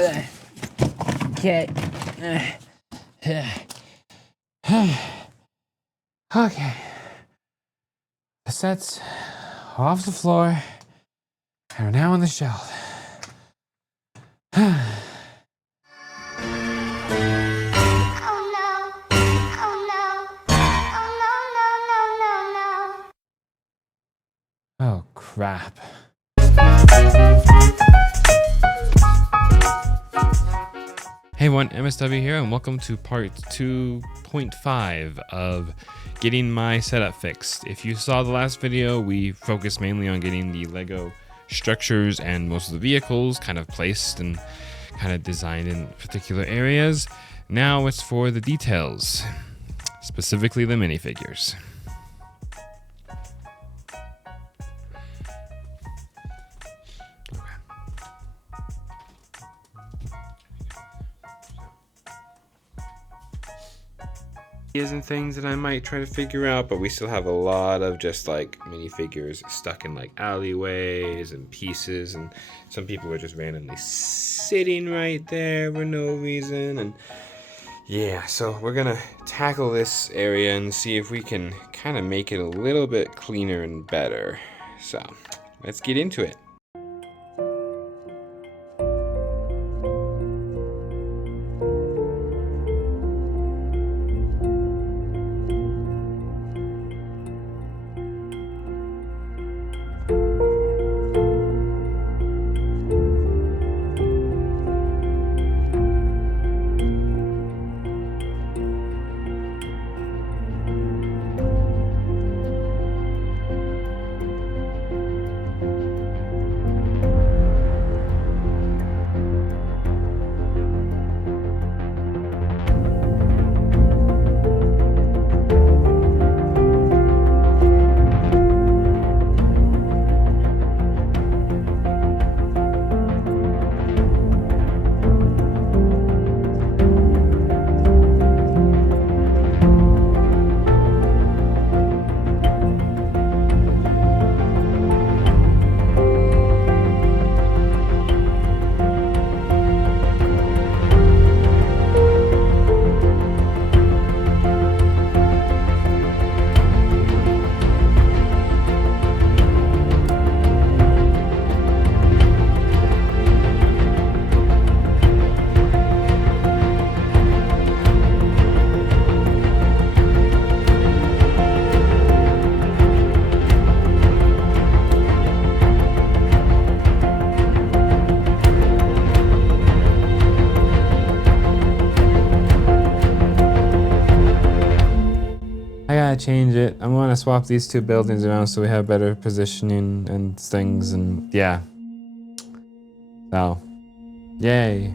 Okay. Okay. The sets off the floor and are now on the shelf. Oh, crap. Hey everyone, MSW here, and welcome to part 2.5 of getting my setup fixed. If you saw the last video, we focused mainly on getting the Lego structures and most of the vehicles kind of placed and kind of designed in particular areas. Now it's for the details, specifically the minifigures. And things that I might try to figure out, but we still have a lot of just like minifigures stuck in like alleyways and pieces, and some people are just randomly sitting right there for no reason. And yeah, so we're gonna tackle this area and see if we can kind of make it a little bit cleaner and better. So let's get into it. I gotta change it. I want to swap these two buildings around so we have better positioning and things, and yeah. So, yay.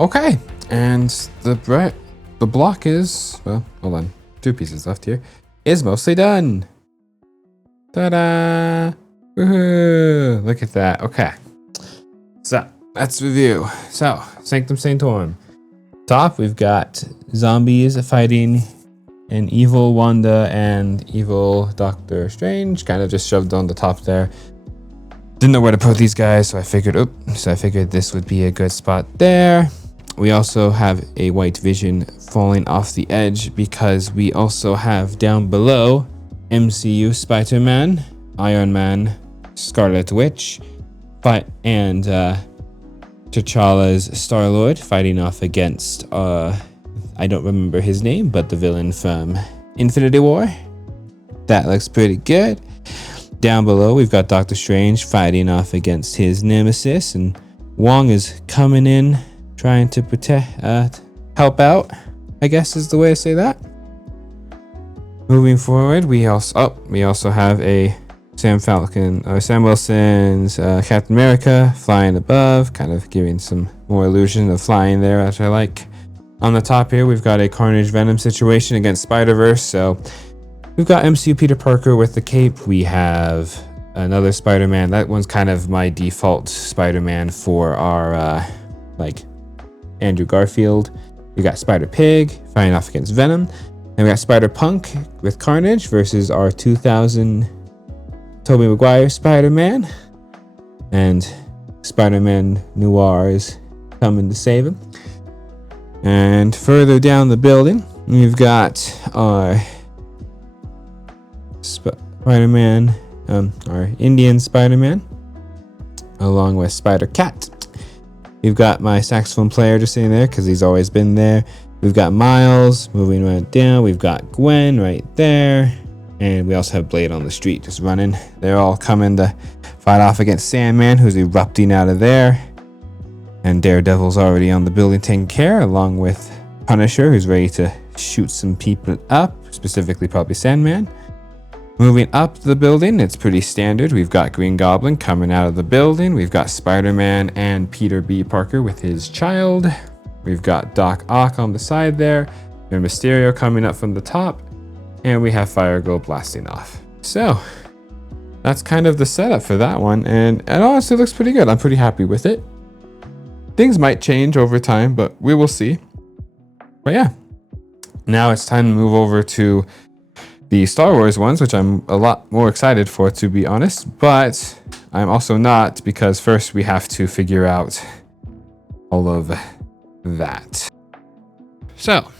Okay, and the block is, well, hold on, 2 pieces left here, is mostly done. Ta-da! Woohoo! Look at that. Okay, so let's review. So, Sanctum Sanctorum. Top, we've got zombies fighting an evil Wanda and evil Doctor Strange, kind of just shoved on the top there. Didn't know where to put these guys, so I figured this would be a good spot there. We also have a white vision falling off the edge because we also have down below MCU Spider-Man, Iron Man, Scarlet Witch, and T'Challa's Star-Lord fighting off against, I don't remember his name, but the villain from Infinity War. That looks pretty good. Down below, we've got Doctor Strange fighting off against his nemesis, and Wong is coming in, trying to help out, I guess is the way to say that. Moving forward, we also have a Sam Wilson's Captain America flying above, kind of giving some more illusion of flying there, which I like. On the top here, we've got a Carnage Venom situation against Spider-Verse. So we've got MCU Peter Parker with the cape. We have another Spider-Man. That one's kind of my default Spider-Man for our Andrew Garfield. We got Spider-Pig fighting off against Venom. And we got Spider-Punk with Carnage versus our 2000 Tobey Maguire Spider-Man. And Spider-Man Noir is coming to save him. And further down the building, we've got our Spider-Man, our Indian Spider-Man, along with Spider-Cat. We've got my saxophone player just sitting there because he's always been there. We've got Miles moving right down. We've got Gwen right there. And we also have Blade on the street just running. They're all coming to fight off against Sandman, who's erupting out of there. And Daredevil's already on the building taking care, along with Punisher, who's ready to shoot some people up, specifically probably Sandman. Moving up the building, it's pretty standard. We've got Green Goblin coming out of the building. We've got Spider-Man and Peter B. Parker with his child. We've got Doc Ock on the side there. We have Mysterio coming up from the top. And we have Fire Girl blasting off. So that's kind of the setup for that one. And it honestly looks pretty good. I'm pretty happy with it. Things might change over time, but we will see. But yeah, now it's time to move over to the Star Wars ones, which I'm a lot more excited for, to be honest. But I'm also not, because first we have to figure out all of that. So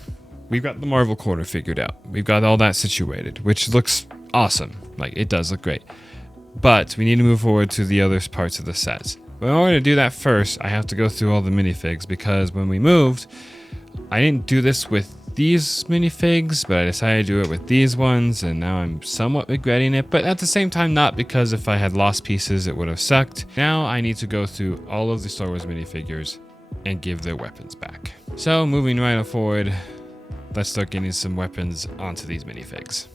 we've got the Marvel corner figured out. We've got all that situated, which looks awesome. Like, it does look great. But we need to move forward to the other parts of the set. But in order to do that first, I have to go through all the minifigs, because when we moved, I didn't do this with these minifigs, but I decided to do it with these ones, and now I'm somewhat regretting it, but at the same time not, because if I had lost pieces it would have sucked. Now I need to go through all of the Star Wars minifigures and give their weapons back. So moving right forward, let's start getting some weapons onto these minifigs.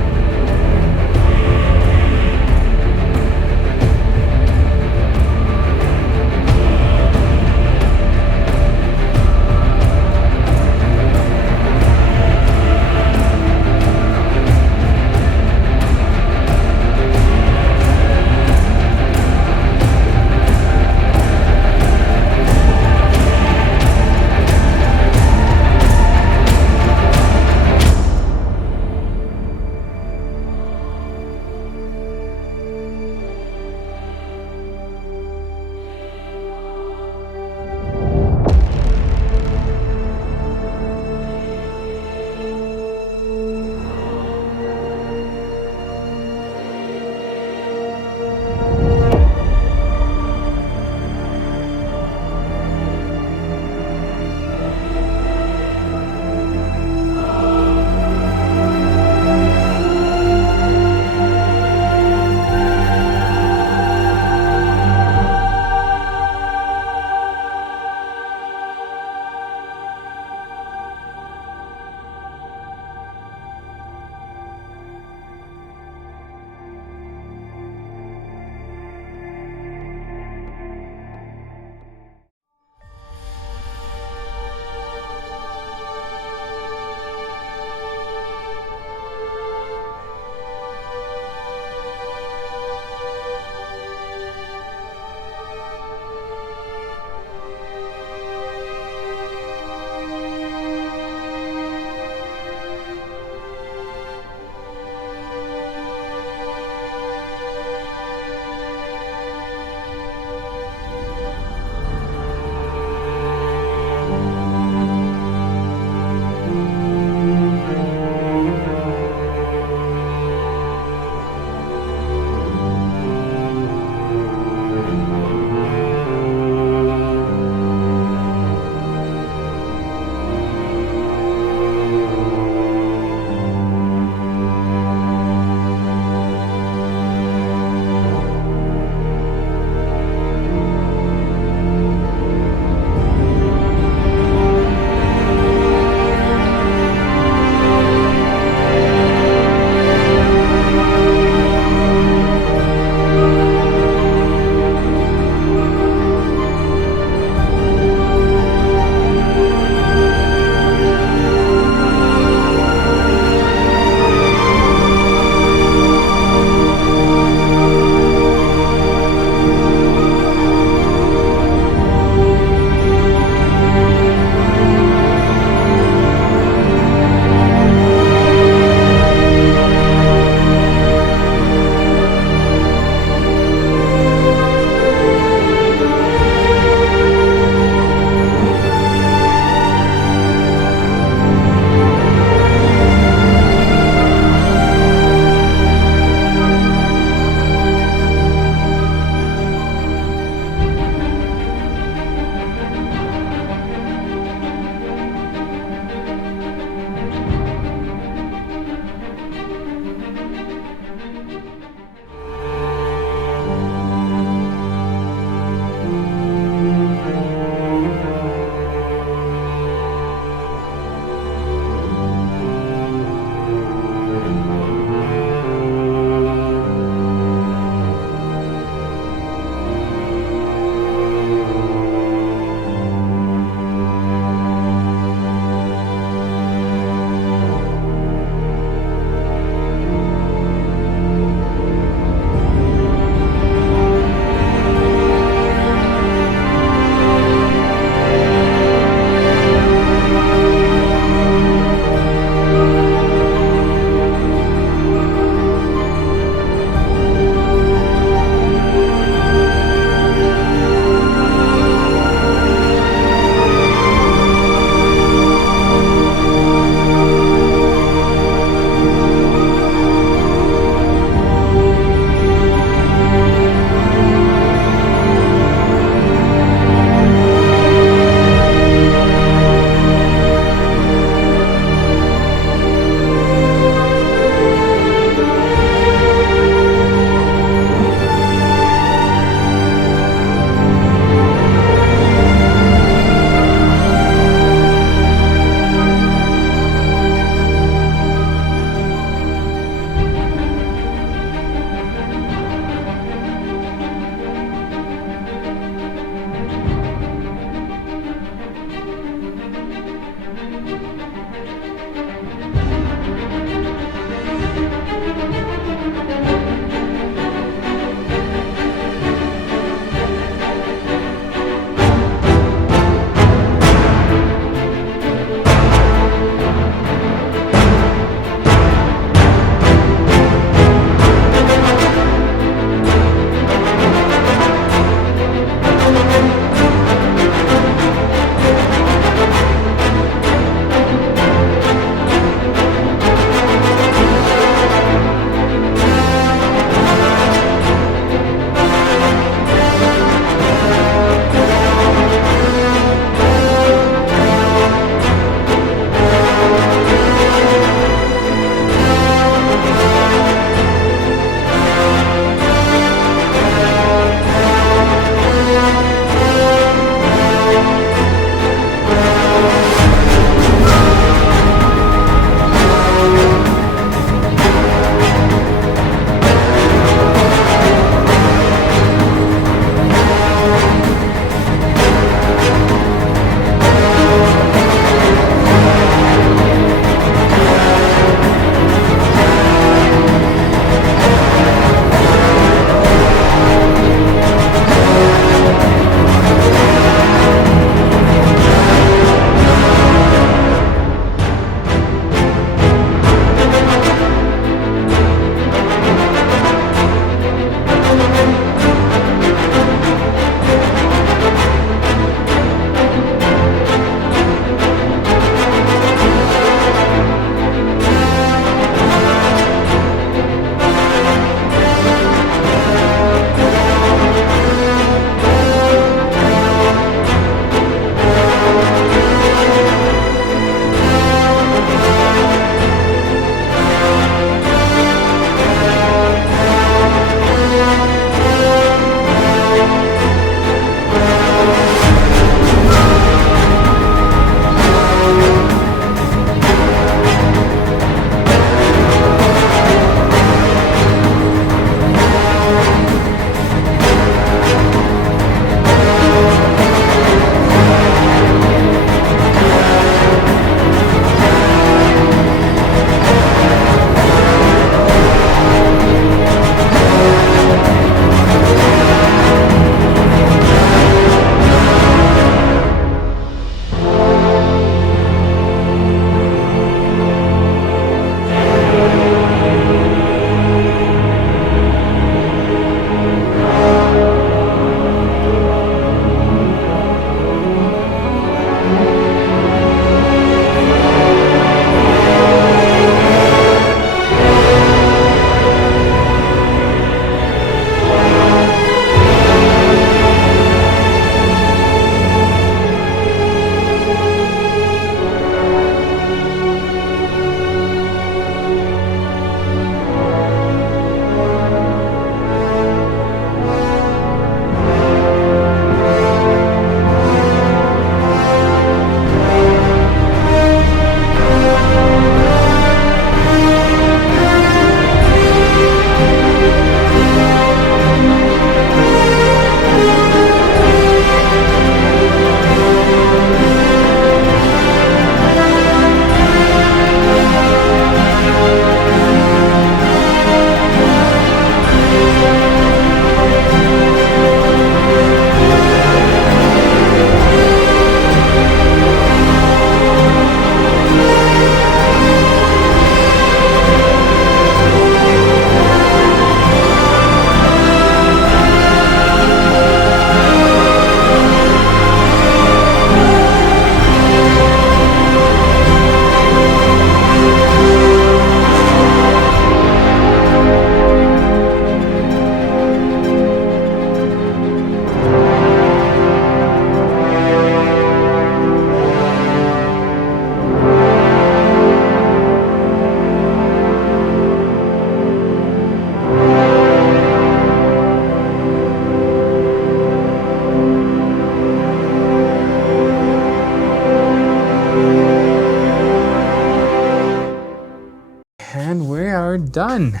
and we are done.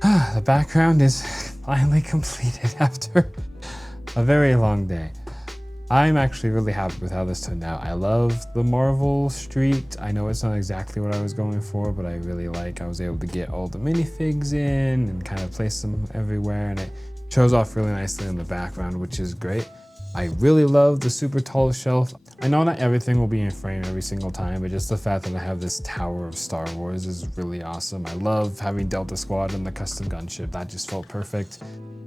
The background is finally completed after a very long day. I'm actually really happy with how this turned out. I love the Marvel street. I know it's not exactly what I was going for, but I really I was able to get all the minifigs in and kind of place them everywhere, and it shows off really nicely in the background, which is great. I really love the super tall shelf. I know not everything will be in frame every single time, but just the fact that I have this tower of Star Wars is really awesome. I love having Delta Squad and the custom gunship. That just felt perfect.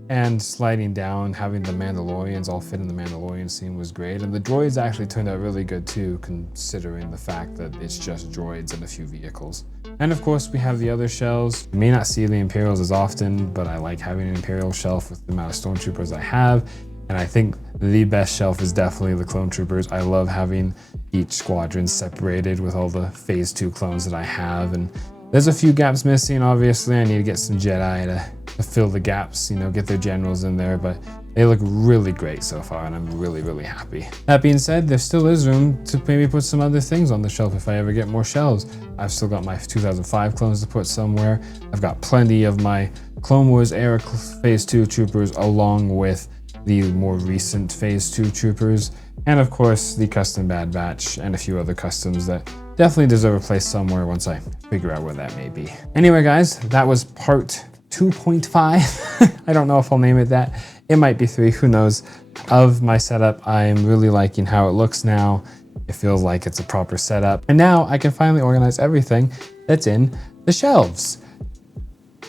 And sliding down, having the Mandalorians all fit in the Mandalorian scene was great. And the droids actually turned out really good too, considering the fact that it's just droids and a few vehicles. And of course, we have the other shelves. You may not see the Imperials as often, but I like having an Imperial shelf with the amount of Stormtroopers I have. And I think the best shelf is definitely the Clone Troopers. I love having each squadron separated with all the Phase 2 clones that I have. And there's a few gaps missing, obviously. I need to get some Jedi to fill the gaps, you know, get their generals in there. But they look really great so far, and I'm really, really happy. That being said, there still is room to maybe put some other things on the shelf if I ever get more shelves. I've still got my 2005 clones to put somewhere. I've got plenty of my Clone Wars era Phase 2 troopers along with the more recent Phase 2 troopers, and of course the custom Bad Batch and a few other customs that definitely deserve a place somewhere once I figure out where that may be. Anyway guys, that was part 2.5. I don't know if I'll name it that. It might be 3, who knows, of my setup. I'm really liking how it looks now. It feels like it's a proper setup. And now I can finally organize everything that's in the shelves,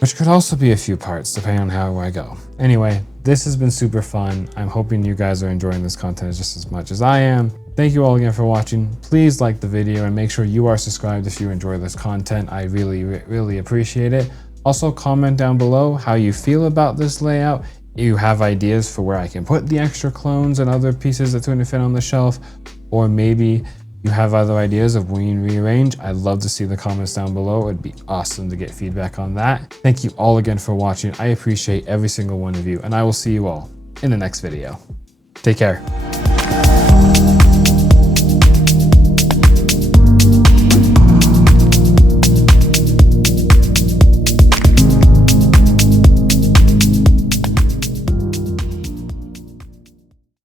which could also be a few parts depending on how I go. Anyway, this has been super fun. I'm hoping you guys are enjoying this content just as much as I am. Thank you all again for watching. Please like the video and make sure you are subscribed if you enjoy this content. I really, really appreciate it. Also comment down below how you feel about this layout. You have ideas for where I can put the extra clones and other pieces that's going to fit on the shelf, or maybe you have other ideas of when you rearrange. I'd love to see the comments down below. It'd be awesome to get feedback on that. Thank you all again for watching. I appreciate every single one of you, and I will see you all in the next video. Take care.